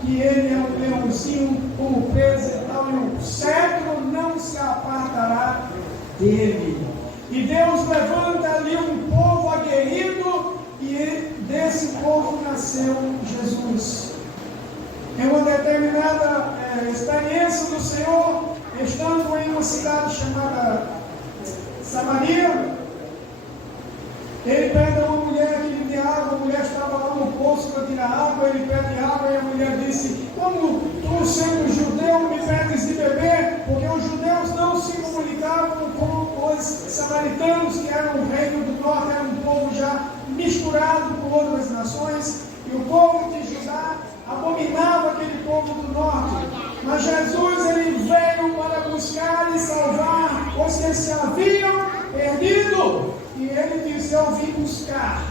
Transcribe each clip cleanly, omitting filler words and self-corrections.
que ele é um leãozinho como presa e tal, e o cetro não se apartará dele. E Deus levanta ali um povo aguerrido, e desse povo nasceu Jesus. Em uma determinada experiência do Senhor, estando em uma cidade chamada Samaria, ele pede a uma mulher que lhe dê água. A mulher estava lá no poço para tirar água. Ele pede água e a mulher disse: como tu, sendo judeu, me pedes de beber? Porque os judeus não se comunicavam com os samaritanos, que eram o reino do norte, era um povo já misturado com outras nações, e o povo de Judá abominava aquele povo do norte. Mas Jesus, ele veio para buscar e salvar os que se haviam perdido. E ele disse: eu vim buscar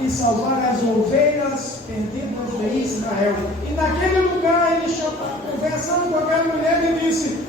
e salvar as ovelhas perdidas de Israel. E naquele lugar ele conversando com aquela mulher, ele disse: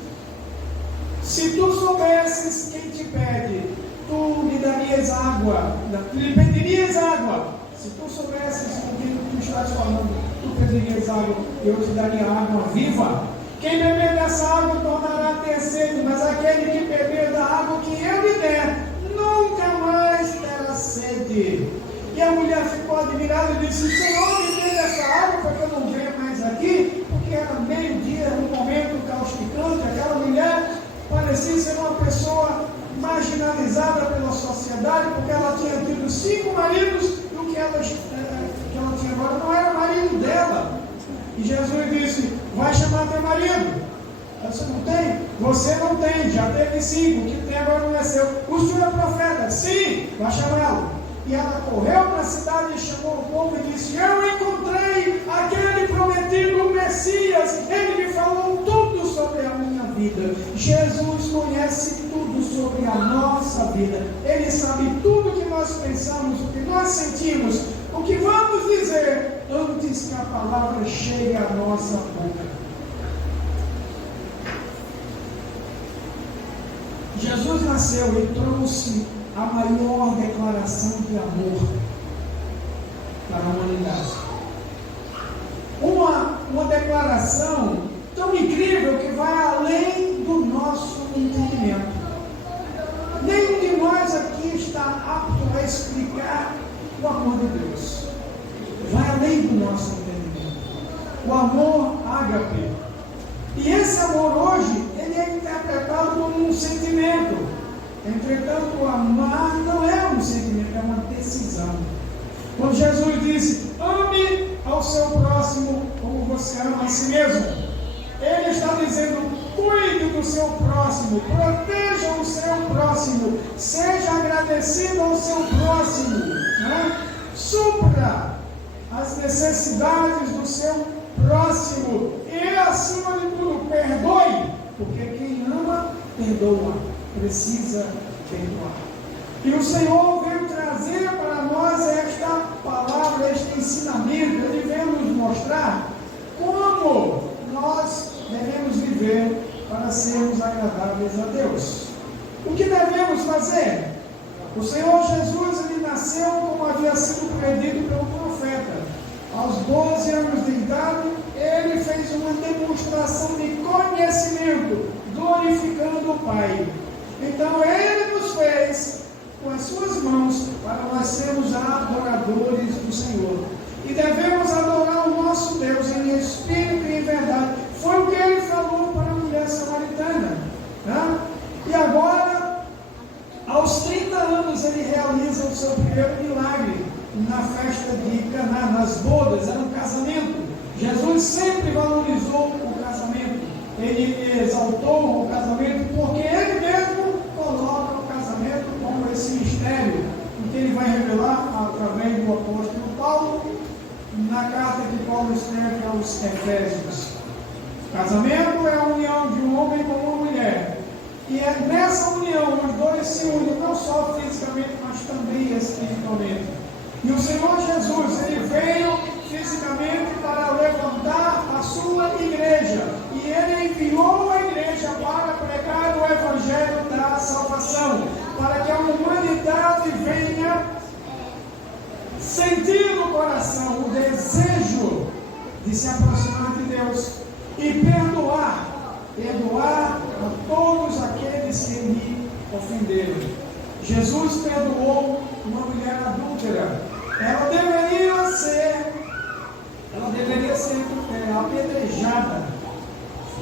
se tu soubesses quem te pede, tu lhe darias água, lhe pedirias água. Se tu soubesses com quem tu estás falando, tu pedirias água, eu te daria água viva. Quem beber dessa água tornará a ter sede, mas aquele que beber da água que eu lhe der, nunca mais terá sede. E a mulher ficou admirada e disse: Senhor, me dê essa água para que eu não venha mais aqui, porque era meio-dia, um momento causticante. Aquela mulher parecia ser uma pessoa marginalizada pela sociedade, porque ela tinha tido 5 maridos, e o que ela tinha agora não era marido dela. E Jesus disse: vai chamar teu marido. Ela disse: não tem? Você não tem, já teve 5, o que tem agora não é seu. O senhor é profeta? Sim, vai chamá-lo. E ela correu para a cidade e chamou o povo e disse: eu encontrei aquele prometido, o Messias. Ele me falou tudo sobre a minha vida. Jesus conhece tudo sobre a nossa vida. Ele sabe tudo o que nós pensamos, o que nós sentimos, o que vamos dizer antes que a palavra chegue à nossa boca. Jesus nasceu e trouxe a maior declaração de amor para a humanidade. Uma declaração tão incrível que vai além do nosso entendimento. Nenhum de nós aqui está apto a explicar o amor de Deus. Vai além do nosso entendimento. O amor ágape. E esse amor hoje, ele é interpretado como um sentimento. Entretanto, amar não é um sentimento, é uma decisão. Quando Jesus disse: ame ao seu próximo como você ama a si mesmo, ele está dizendo: cuide do seu próximo, proteja o seu próximo, seja agradecido ao seu próximo, né? Supra as necessidades do seu próximo e, acima de tudo, perdoe, porque quem ama, perdoa, precisa perdoar. E o Senhor veio trazer para nós esta palavra, este ensinamento. Ele veio nos mostrar como nós devemos viver para sermos agradáveis a Deus. O que devemos fazer? O Senhor Jesus, ele nasceu como havia sido predito pelo profeta. Aos 12 anos de idade, ele fez uma demonstração de conhecimento, glorificando o Pai. Então ele nos fez com as suas mãos para nós sermos adoradores do Senhor. E devemos adorar o nosso Deus em espírito e em verdade. Foi o que ele falou para a mulher samaritana, né? E agora, aos 30 anos, ele realiza o seu primeiro milagre na festa de Caná, nas bodas, era um casamento. Jesus sempre valorizou o casamento. Ele exaltou o casamento porque ele mesmo coloca o casamento como esse mistério, que ele vai revelar através do apóstolo Paulo na carta que Paulo escreve aos Efésios. Casamento é a união de um homem com uma mulher, e é nessa união os dois se unem não só fisicamente, mas também espiritualmente. E o Senhor Jesus, ele veio fisicamente para levantar a sua igreja, e ele enviou a igreja para pregar o evangelho da salvação, para que a humanidade venha sentir no coração o desejo de se aproximar de Deus e perdoar a todos aqueles que lhe ofenderam. Jesus perdoou uma mulher adúltera. Ela deveria ser apedrejada,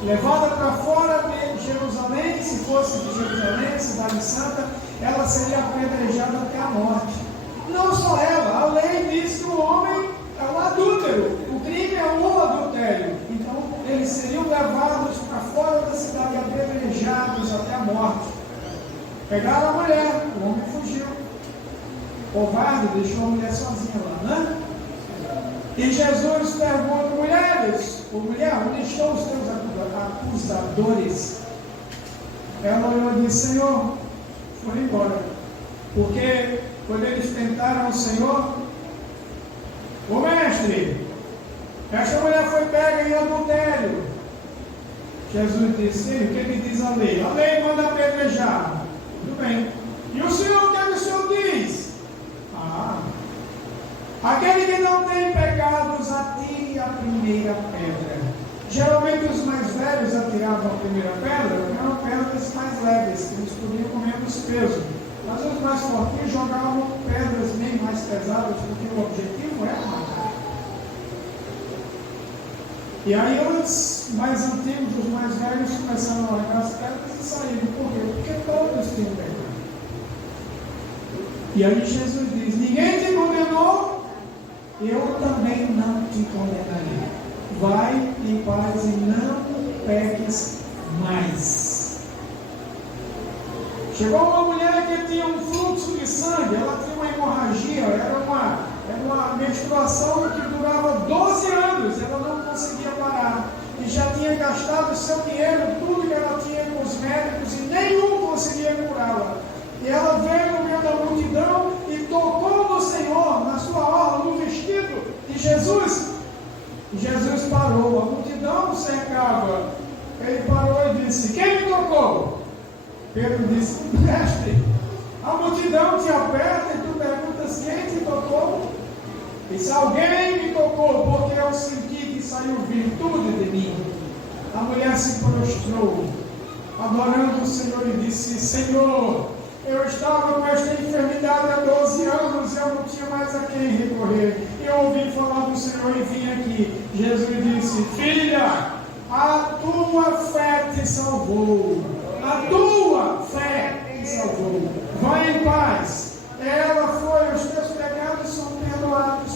levada para fora de Jerusalém. Se fosse de Jerusalém, cidade santa, ela seria apedrejada até a morte. Não só ela, a lei diz que o homem é um adúltero, o crime é o adultério. Então eles seriam levados para fora da cidade, apedrejados até a morte. Pegaram a mulher, o homem fugiu. Covarde, deixou a mulher sozinha lá, né? E Jesus pergunta: mulheres, onde estão os teus acusadores? Ela olhou e disse: Senhor, foram embora. Porque quando eles tentaram o Senhor, ô mestre, esta mulher foi pega em adultério. Jesus disse: o que me diz a lei? A lei manda apedrejar. Tudo bem. E o Senhor, o que o Senhor diz? Aquele que não tem pecados, atire a primeira pedra. Geralmente os mais velhos atiravam a primeira pedra, porque eram pedras mais leves, que eles podiam com menos peso. Mas os mais fortinhos jogavam pedras bem mais pesadas, porque o objetivo era matar. E aí os mais antigos, os mais velhos, começaram a largar as pedras e saíram. Por quê? Porque todos tinham pecado. E aí Jesus diz: ninguém te condenou, eu também não te condenarei. Vai em paz e não peques mais. Chegou uma mulher que tinha um fluxo de sangue, ela tinha uma hemorragia, era uma menstruação que durava 12 anos, ela não conseguia parar. E já tinha gastado seu dinheiro, tudo que ela tinha com os médicos, e nenhum conseguia curá-la. E ela veio no meio da multidão e tocou no Senhor, na sua orla, no vestido de Jesus. E Jesus parou, a multidão cercava. Ele parou e disse: quem me tocou? Pedro disse: mestre, a multidão te aperta e tu perguntas quem te tocou? E se alguém me tocou, porque eu senti que saiu virtude de mim. A mulher se prostrou, adorando o Senhor, e disse: Senhor, eu estava com esta enfermidade há 12 anos e eu não tinha mais a quem recorrer. Eu ouvi falar do Senhor e vim aqui. Jesus disse: filha, a tua fé te salvou. A tua fé te salvou. Vai em paz. Ela foi, os teus pecados são perdoados.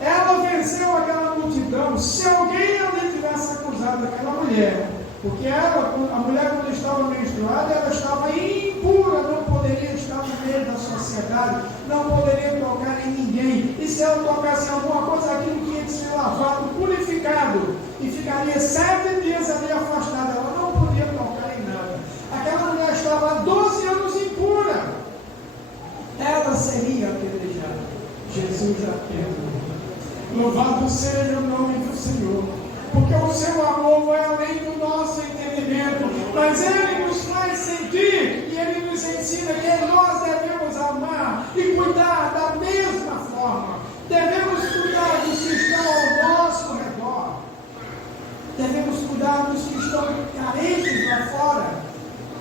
Ela venceu aquela multidão. Se alguém ali tivesse acusado aquela mulher, porque ela, a mulher, quando estava menstruada, ela estava impura, não poderia estar no meio da sociedade, não poderia tocar em ninguém. E se ela tocasse em alguma coisa, aquilo tinha que ser lavado, purificado, e ficaria 7 dias ali afastada. Ela não podia tocar em nada. Aquela mulher estava há 12 anos impura. Ela seria apedrejada. Jesus a perdoou. Louvado seja o nome do Senhor, porque o seu amor vai além do nosso entendimento, mas Ele nos faz sentir e Ele nos ensina que nós devemos amar e cuidar da mesma forma. Devemos cuidar dos que estão ao nosso redor. Devemos cuidar dos que estão carentes lá fora.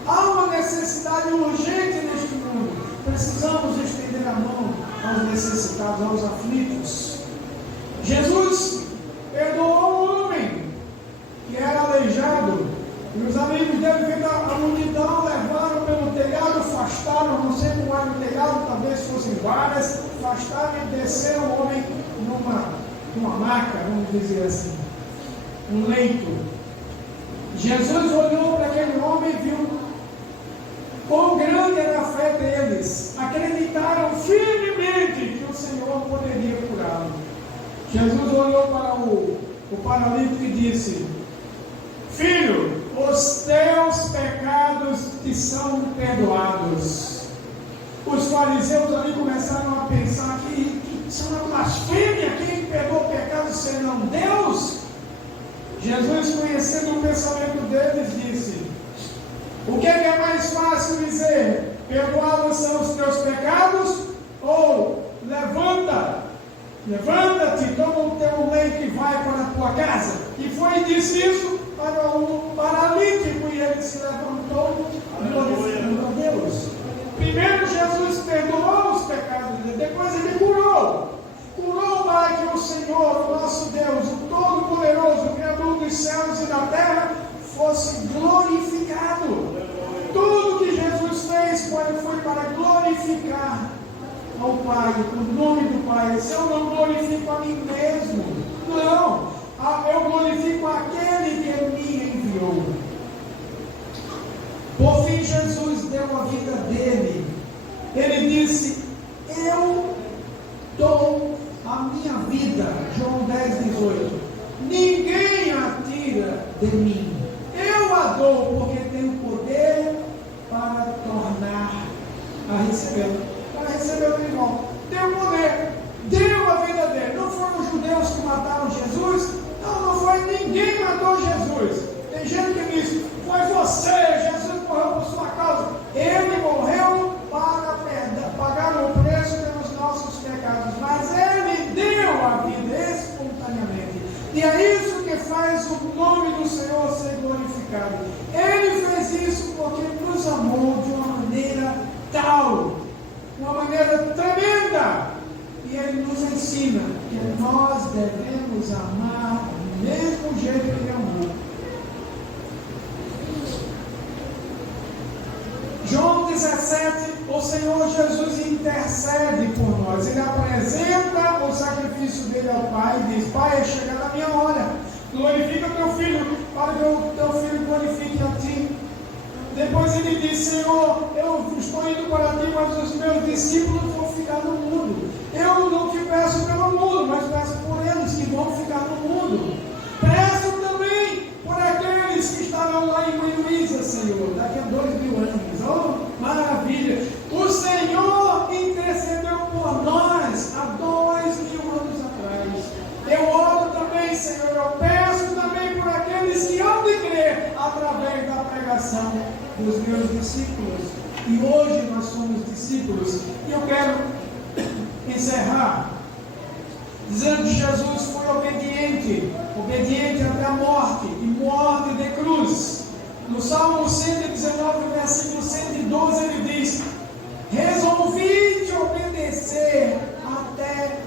Há uma necessidade urgente neste mundo. Precisamos estender a mão aos necessitados, aos aflitos. Jesus perdoou um homem que era aleijado, e os amigos dele, vendo a multidão, levaram pelo telhado, afastaram, não sei como era o telhado, talvez fossem várias, afastaram e desceram o homem numa maca, vamos dizer assim, um leito. Jesus olhou para aquele homem e viu quão grande era a fé deles. Acreditaram firmemente que o Senhor poderia curá-lo. Jesus olhou para o paralítico e disse: filho, os teus pecados te são perdoados. Os fariseus ali começaram a pensar que isso é uma blasfêmia, quem perdoa pecados senão Deus? Jesus, conhecendo o pensamento deles, disse: o que é mais fácil dizer? Perdoados são os teus pecados? Ou levanta-te, toma o teu leito e vai para a tua disse isso para o paralítico e ele se levantou glorificando a Deus. Primeiro Jesus perdoou os pecados dele, depois ele curou. Curou para que o Senhor, o nosso Deus, o Todo-Poderoso, o Criador dos céus e da terra, fosse glorificado. Tudo que Jesus fez foi para glorificar ao Pai, o nome do Pai. Se eu não glorifico a mim mesmo, não, eu glorifico aquele que me enviou. Por fim, Jesus deu a vida dele. Ele disse: eu dou a minha vida. João 10:18. Ninguém a tira de mim. Eu a dou porque tenho poder para tornar a receber. Para receber o irmão. Tem poder. Deu a vida dele. Não foram os judeus que mataram Jesus? Não foi. Ninguém matou Jesus. Tem gente que diz: foi você, Jesus morreu por sua causa. Ele morreu para pagar o preço pelos nossos pecados. Mas ele deu a vida espontaneamente. E é isso que faz o nome do Senhor ser glorificado. Ele fez isso porque nos amou de uma maneira tal, uma maneira tremenda. E ele nos ensina que nós devemos amar do mesmo jeito que ele amou. João 17, o Senhor Jesus intercede por nós. Ele apresenta o sacrifício dele ao Pai e diz: Pai, é chegada a minha hora. Glorifica teu filho, para que o teu filho glorifique a ti. Depois ele diz: Senhor, eu estou indo para ti, mas os meus discípulos vão ficar no mundo. Eu não te peço pelo mundo, mas peço por eles que vão ficar no mundo. Peço também por aqueles que estarão lá em Luísa, Senhor, daqui a 2000 anos. Oh, maravilha! O Senhor intercedeu por nós há 2000 anos atrás. Eu oro também, Senhor, eu peço também por aqueles que hão de crer através da pregação dos meus discípulos. E hoje nós somos discípulos. E eu quero encerrar dizendo que Jesus foi obediente até a morte, e morte de cruz. No Salmo 119, versículo 112, ele diz: resolvi te obedecer até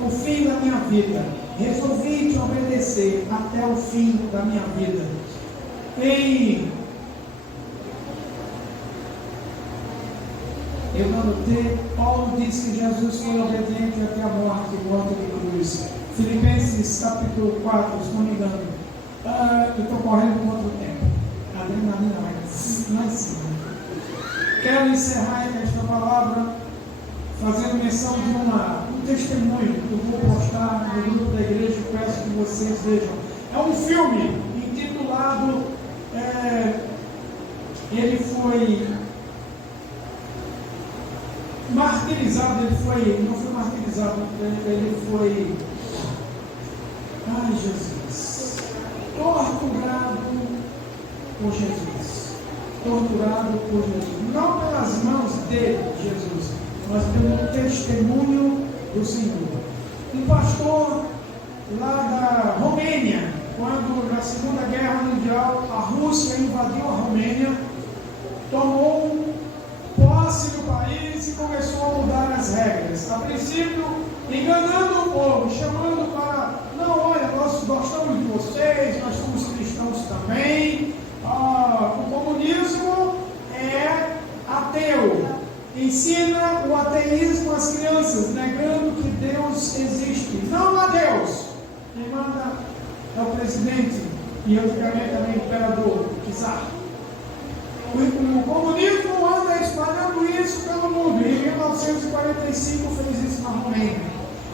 o fim da minha vida. Resolvi te obedecer até o fim da minha vida. Eu anotei, Paulo diz que Jesus foi obediente até a morte de cruz. Filipenses capítulo 4, se não me engano. Eu estou correndo contra o tempo. A adrenalina vai lá em cima. Quero encerrar esta palavra fazendo menção de um testemunho que eu vou postar no grupo da igreja e peço que vocês vejam. É um filme intitulado ele foi martirizado, não foi martirizado, ele foi, Jesus, torturado por Jesus, não pelas mãos dele, Jesus, mas pelo testemunho do Senhor. Um pastor lá da Romênia, quando na Segunda Guerra Mundial a Rússia invadiu a Romênia, tomou posse do país e começou a mudar as regras. A princípio, enganando o povo, chamando para: não, olha, nós gostamos de vocês, nós somos cristãos também. O comunismo é ateu. Ensina o ateísmo às crianças, negando que Deus existe. Não há Deus. Quem manda é o presidente e antigamente também o imperador, czar. O comunismo anda espalhando isso pelo mundo. Em 1945 fez isso na Romênia.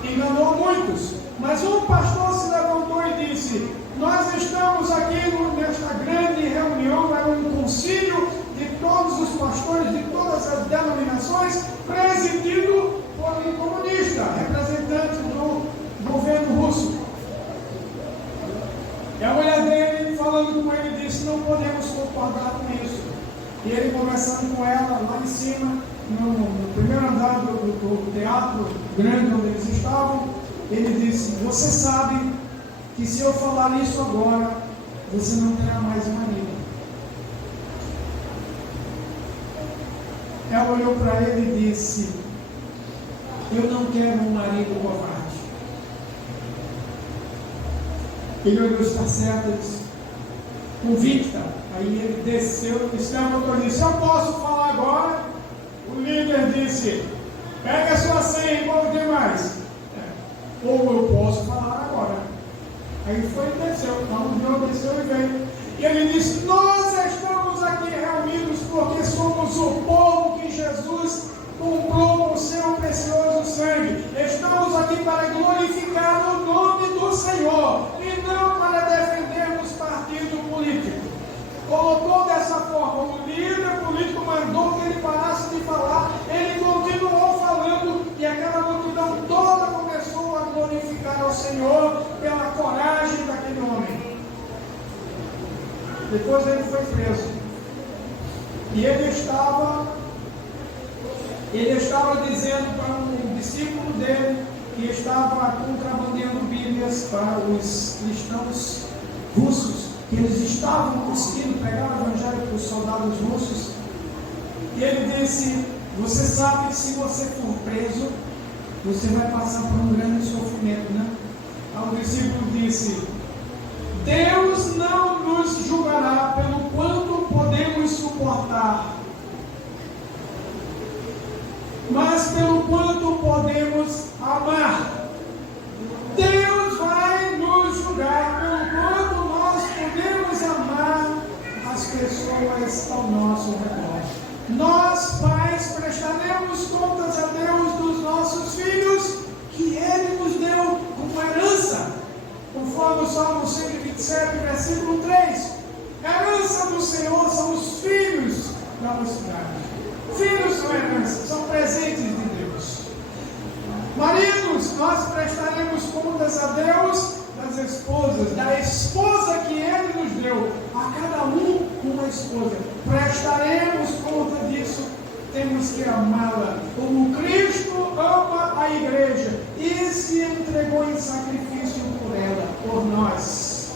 Enganou muitos. Mas um pastor se levantou e disse: nós estamos aqui nesta grande reunião, era um concílio de todos os pastores de todas as denominações, presidido por um comunista, representante do governo russo. E a mulher dele, falando com ele, disse: não podemos concordar com isso. E ele conversando com ela lá em cima, no primeiro andar do teatro grande onde eles estavam, ele disse: você sabe que se eu falar isso agora, você não terá mais marido. Ela olhou para ele e disse: eu não quero um marido covarde. Ele olhou, está certo, disse, convicta. Aí ele desceu, escravou e disse: eu posso falar agora? O líder disse: pega a sua senha, qual tem mais? Ou eu posso falar agora. Aí foi e desceu, desceu e veio. E ele disse: nós estamos aqui reunidos porque somos o povo que Jesus comprou com o seu precioso sangue. Estamos aqui para glorificar o nome do Senhor e não para defendermos partido político. Colocou dessa forma, o líder político mandou que ele parasse de falar, ele continuou falando e aquela multidão toda começou a glorificar ao Senhor pela coragem daquele homem. Depois ele foi preso e ele estava dizendo para um discípulo dele que estava contrabandeando Bíblias para os cristãos russos, que eles estavam conseguindo pegar o evangelho para os soldados russos. E ele disse: você sabe que se você for preso, você vai passar por um grande sofrimento, né? Aí o discípulo disse: Deus não nos julgará pelo quanto podemos suportar, mas pelo quanto podemos amar. Deus vai nos julgar pelo quanto nós podemos amar as pessoas ao nosso redor. Nós, pais, prestaremos contas a Deus dos nossos filhos que Ele nos deu como herança, conforme o Salmo 127, versículo 3. A herança do Senhor são os filhos da mocidade. Filhos são herança, são presentes de Deus. Maridos, nós prestaremos contas a Deus das esposas, da esposa que Ele nos deu, a cada um uma esposa. Prestaremos conta disso, temos que amá-la, como Cristo ama a igreja e se entregou em sacrifício por ela, por nós.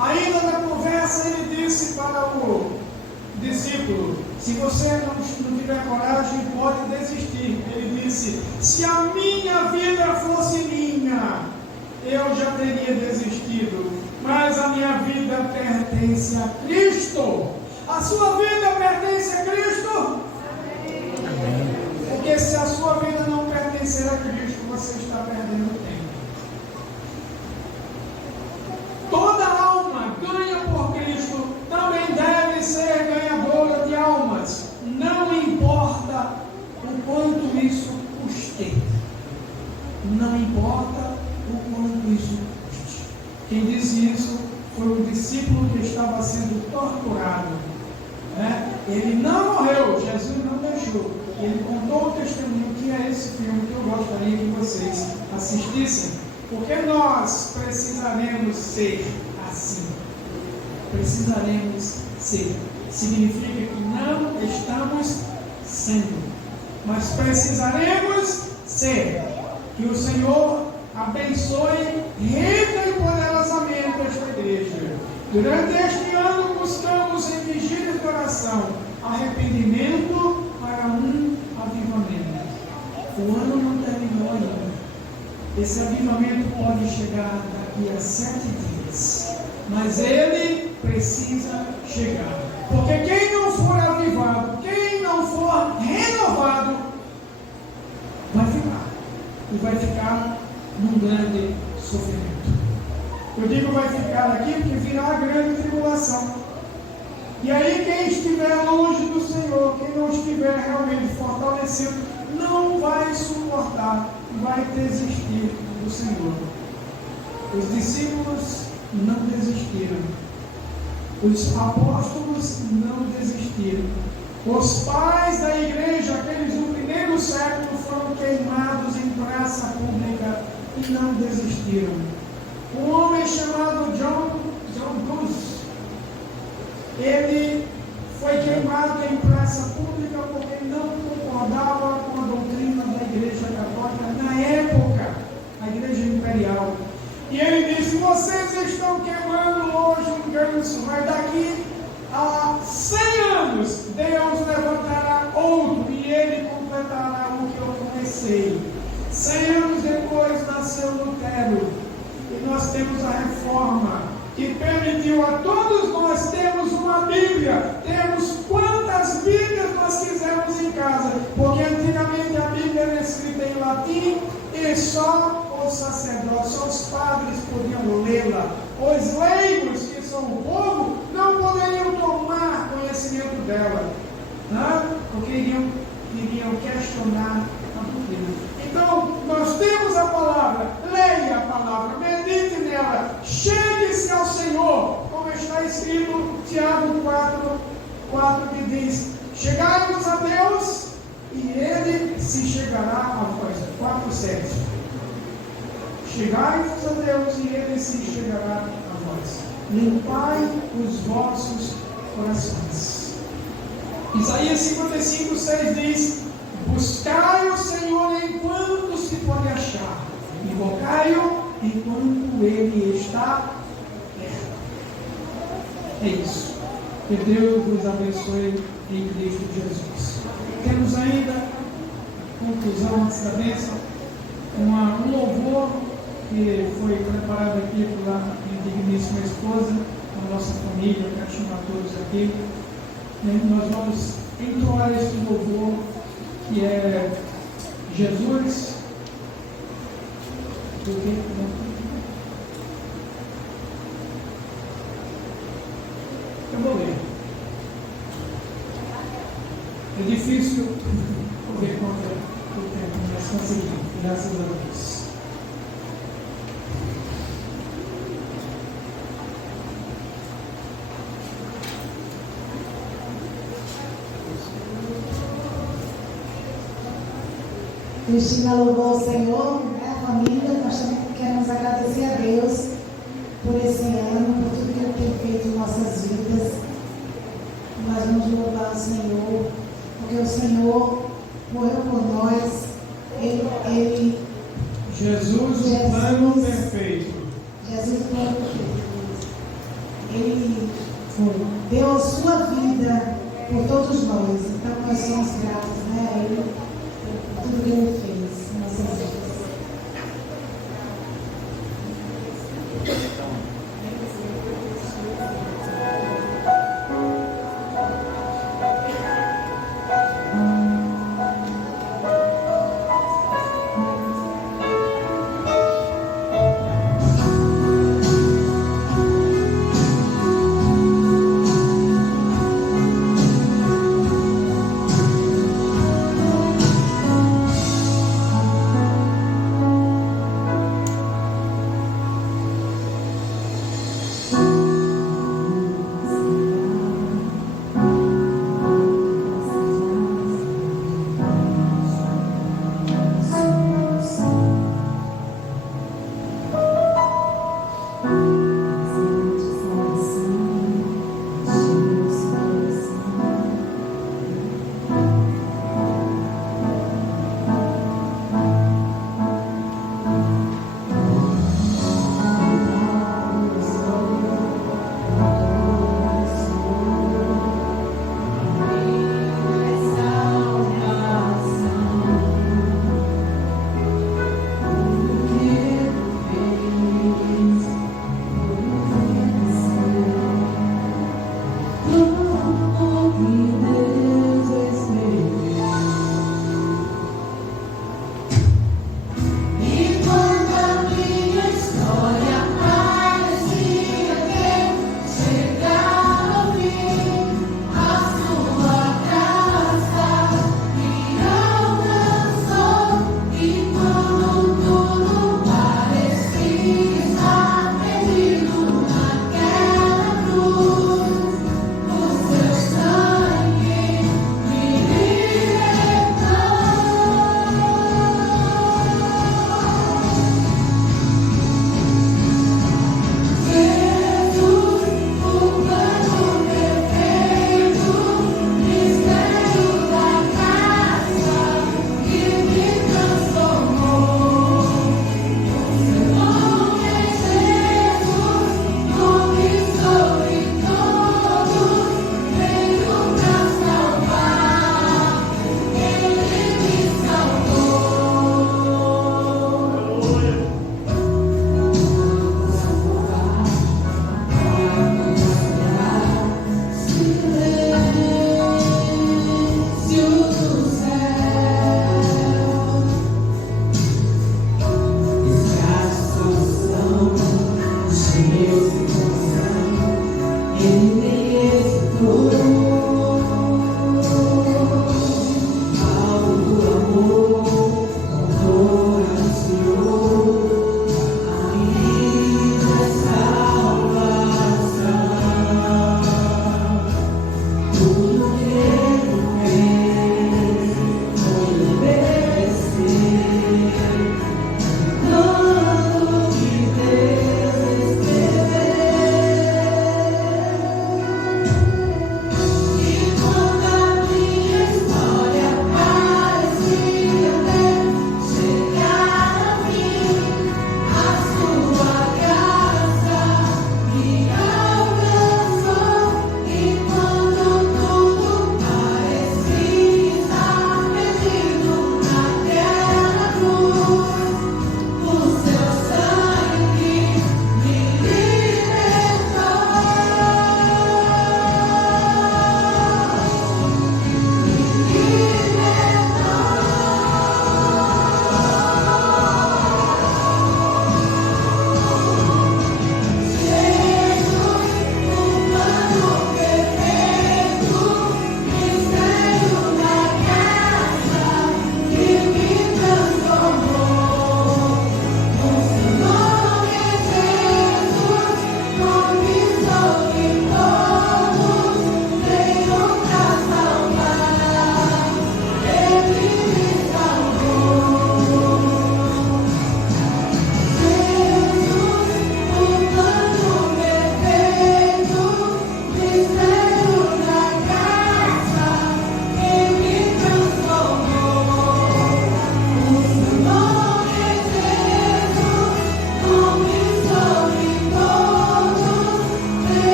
Ainda na conversa ele disse para o discípulo: se você não tiver coragem, pode desistir. Ele disse: se a minha vida fosse minha, eu já teria desistido, mas a minha vida pertence a Cristo. A sua vida pertence a Cristo? Amém. Porque se a sua vida não pertencer a Cristo, você está perdendo tempo. Toda alma ganha por Cristo também deve ser ganhadora de almas. Não importa o quanto isso custe. Não importa o quanto isso custe. Quem disse isso foi o discípulo que estava sendo torturado. Ele não morreu, Jesus não deixou. Ele contou o testemunho, que é esse filme que eu gostaria que vocês assistissem. Porque nós precisaremos ser assim. Precisaremos ser. Significa que não estamos sendo, mas precisaremos ser. Que o Senhor abençoe rica e poderosamente esta igreja. Durante este ano buscamos em vigília de oração arrependimento para um avivamento. O ano não terminou ainda. Esse avivamento pode chegar daqui a 7 dias, mas ele precisa chegar. Porque quem não for avivado, quem não for renovado, vai ficar. E vai ficar num grande sofrimento. Eu digo vai ficar aqui porque virá a grande tribulação. E aí quem estiver longe do Senhor, quem não estiver realmente fortalecido, não vai suportar, vai desistir do Senhor. Os discípulos não desistiram. Os apóstolos não desistiram. Os pais da igreja, aqueles do primeiro século, foram queimados em praça pública e não desistiram. Um homem chamado John Hus, ele foi queimado em praça pública porque não concordava com a doutrina da igreja católica na época. A estão queimando hoje um ganso, mas daqui a 100 anos Deus levantará outro e ele completará o que eu comecei. 100 anos depois nasceu Lutero e nós temos a reforma que permitiu a todos nós termos uma Bíblia, temos quantas Bíblias nós quisermos em casa, porque antigamente a Bíblia era escrita em latim e só os sacerdotes, só os padres podiam lê-la. Os leigos, que são o povo, não poderiam tomar conhecimento dela, né? Porque iriam questionar a doutrina. Então, nós temos a palavra, leia a palavra, medite nela, chegue-se ao Senhor, como está escrito Tiago 4, que diz: chegai-vos a Deus e Ele se chegará a vós. 4:7. Chegai-vos a Deus e Ele se chegará a vós. Limpai os vossos corações. Isaías 55:6 diz: buscai o Senhor enquanto se pode achar, invocai-o enquanto Ele está perto. É isso. Que Deus vos abençoe em Cristo Jesus. Temos ainda, conclusão antes da bênção, um louvor que foi preparado aqui pela minha digníssima esposa, a nossa família, quero chamar todos aqui. Nós vamos entoar este louvor, que é Jesus. Eu vou ler. É difícil ver contra o tempo, mas consegui, graças a Deus. Cristina louvou o Senhor, né, a família. Nós também queremos agradecer a Deus por esse ano, por tudo que Ele tem feito em nossas vidas. Nós vamos louvar o Senhor, porque o Senhor morreu por nós. Jesus, o plano perfeito. Jesus, o plano perfeito. Ele deu a sua vida por todos nós. Então nós somos gratos, né, a Ele, por tudo que Ele fez em nossas vidas.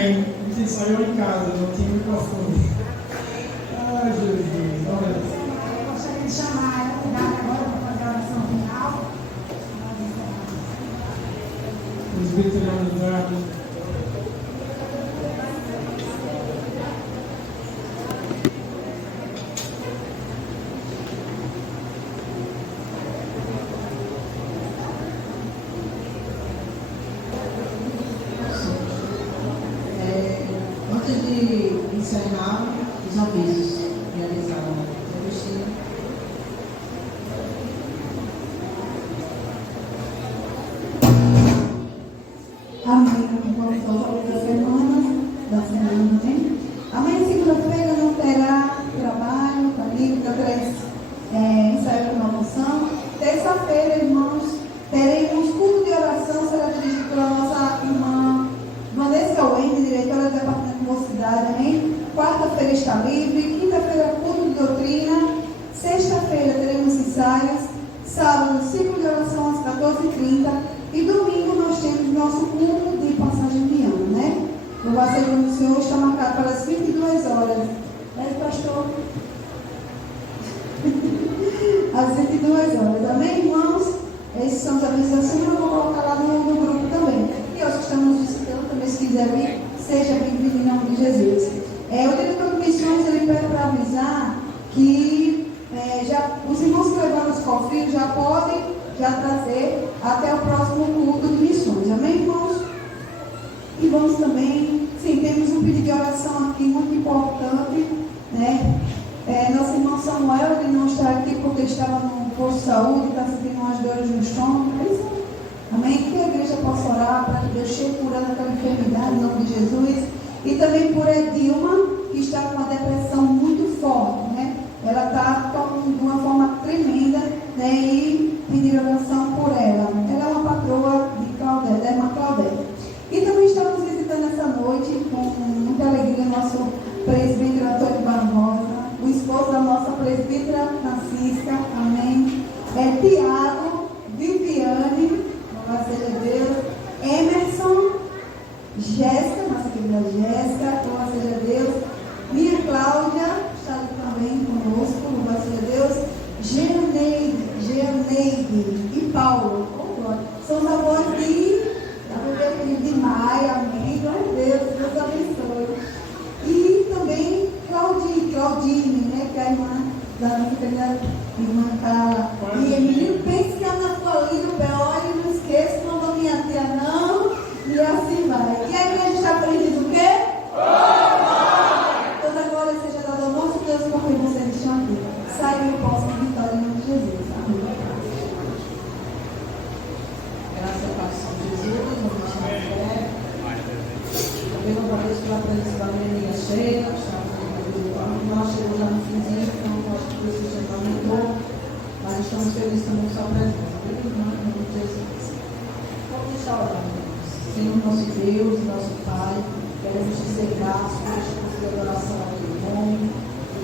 Amém. Você ensaiou em casa, não tinha microfone. Ai, Jesus. Olha. Eu gostaria de chamar a unidade agora para fazer a oração final. Presbiteriano Eduardo. Antes de encerrar, os avisos realizados pelo Cristina. Amém. Vamos falar da semana, né? Amanhã, segunda-feira, não terá trabalho, família, não terá ensaio de promoção. Terça-feira, irmãos, teremos culto de oração, será dirigido pela nossa irmã Vanessa Wendy, diretora do Departamento de Mocidade, amém? Quarta-feira está livre, quinta-feira, culto de doutrina, sexta-feira teremos ensaios, sábado, ciclo de oração às 14h30 e domingo nós temos nosso culto de passagem de ano, né? O Conselho do Senhor está marcado para as 22 horas. Pastor? Às 22 horas, amém, irmãos? Esses são os avisos assim, eu vou colocar lá no grupo também. E aos que estamos visitando, também, se quiser vir, seja bem-vindo em nome de Jesus. O diretor de missões, ele pede para avisar que os irmãos que levaram os cofrinhos já podem trazer até o próximo culto de missões. Amém, irmãos? E vamos também, sim, temos um pedido de oração aqui muito importante, né? Nosso irmão Samuel, ele não está aqui porque estava no posto de saúde, está sentindo umas dores no estômago. Amém? Que a igreja possa orar para que Deus chegue curando aquela enfermidade em nome de Jesus. E também por Edilma, que está com uma depressão muito forte, né? Ela está de uma forma tremenda, né? E pedir oração por ela. Ela é uma patroa de Claudete, da irmã Claudete. E também estamos visitando essa noite com muita alegria o nosso presbítero Antônio Barbosa, o esposo da nossa presbítera Francisca, amém? Tiago, Viviane, louvado seja Deus, Emerson, Jéssica, nossa querida Jéssica, louvado seja Deus, minha Cláudia, está ali também conosco, louvado seja Deus, Geaneide e Paulo, são os avós de Maia, amém, glória a Deus abençoe. E também Claudine, né, que é a irmã da nossa querida irmã Carla. E Emílio, pense que ela ficou ali no BO, não esqueça, não dou minha tia não, e assim vai. E a igreja está feliz do quê? Toda glória seja dada ao nosso Deus, porque vocês estão aqui. Saiam e possam vitória em nome de Jesus. Amém. Graças a Pai São Jesus, vamos chamar fé. Também não agradeço pela presença da minha amiga Sheila, nós chegamos já no finzinho, então nós que precisamos já aumentou, mas estamos felizes também com sua presença. Em nome de Jesus. Vamos deixar orando. Senhor nosso Deus, nosso Pai, queremos te dizer graças por este curso de adoração ao teu nome.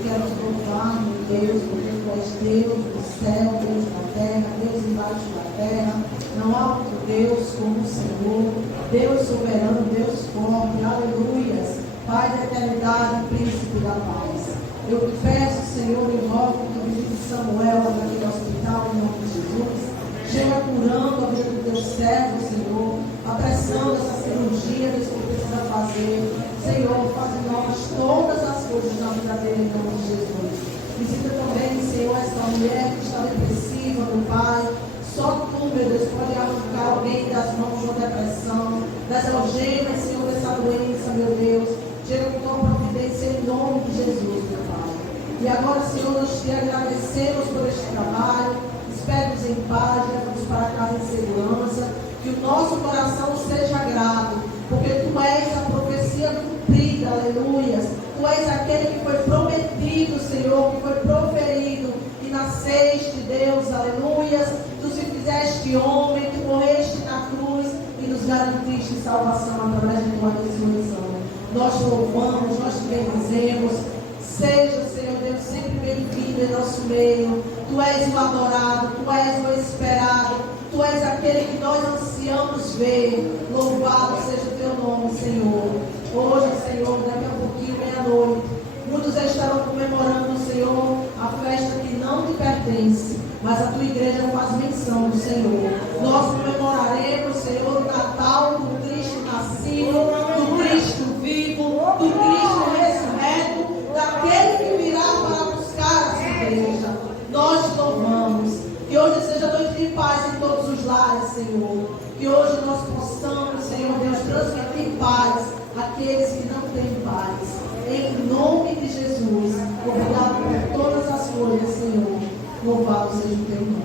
Queremos louvar, meu Deus, porque tu és Deus do céu, Deus da terra, Deus embaixo da terra. Não há outro Deus como o Senhor, Deus soberano, Deus forte, aleluias, Pai da eternidade, príncipe da paz. Eu te peço, Senhor, e rogo que o visite Samuel aqui no hospital, em nome de Jesus. Chega curando a vida do teu servo, Senhor, apressando essa cirurgia que ele precisa fazer. Senhor, faz novas todas as coisas na vida dele, em nome de Jesus. Visita também, Senhor, essa mulher que está depressiva, meu Pai. Só tu, meu Deus, pode arrancar alguém das mãos da depressão, das algemas, Senhor, dessa doença, meu Deus. Chega com tua providência em nome de Jesus, meu Pai. E agora, Senhor, nós te agradecemos por este trabalho. Espere-nos em paz, leva-nos para casa em segurança. Que o nosso coração seja grato, porque tu és a profecia cumprida, aleluias. Tu és aquele que foi prometido, Senhor, que foi proferido. E nasceste, Deus, aleluias. Tu se fizeste homem, tu morreste na cruz e nos garantiste salvação através de tua ressurreição. Nós louvamos, nós te bendizemos. Seja, Senhor Deus, sempre bem-vindo em nosso meio. Tu és o adorado, tu és o esperado, tu és aquele que nós ansiamos ver. Louvado seja o teu nome, Senhor. Hoje, Senhor, daqui a pouquinho, meia-noite, muitos estarão comemorando, Senhor, a festa que não te pertence, mas a tua igreja faz menção do Senhor. Nós comemoraremos, Senhor, o Natal do Cristo nascido, do Cristo vivo, do Cristo ressurreto, daquele que virá para buscar a sua igreja. Nós louvamos. Que hoje seja noite de paz em todos os lares, Senhor. Que hoje nós possamos, Senhor Deus, transmitir paz àqueles que não têm paz. Em nome de Jesus. Obrigado por todas as coisas, Senhor. Louvado seja o teu nome.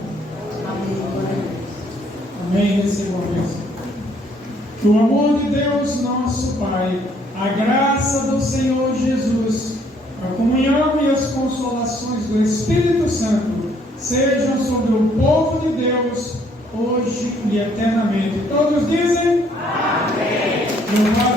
Amém. Glória a Deus. Amém. Receba a bênção. Que o amor de Deus, nosso Pai, a graça do Senhor Jesus, a comunhão e as consolações do Espírito Santo sejam sobre o povo de Deus, hoje e eternamente. Todos dizem? Amém.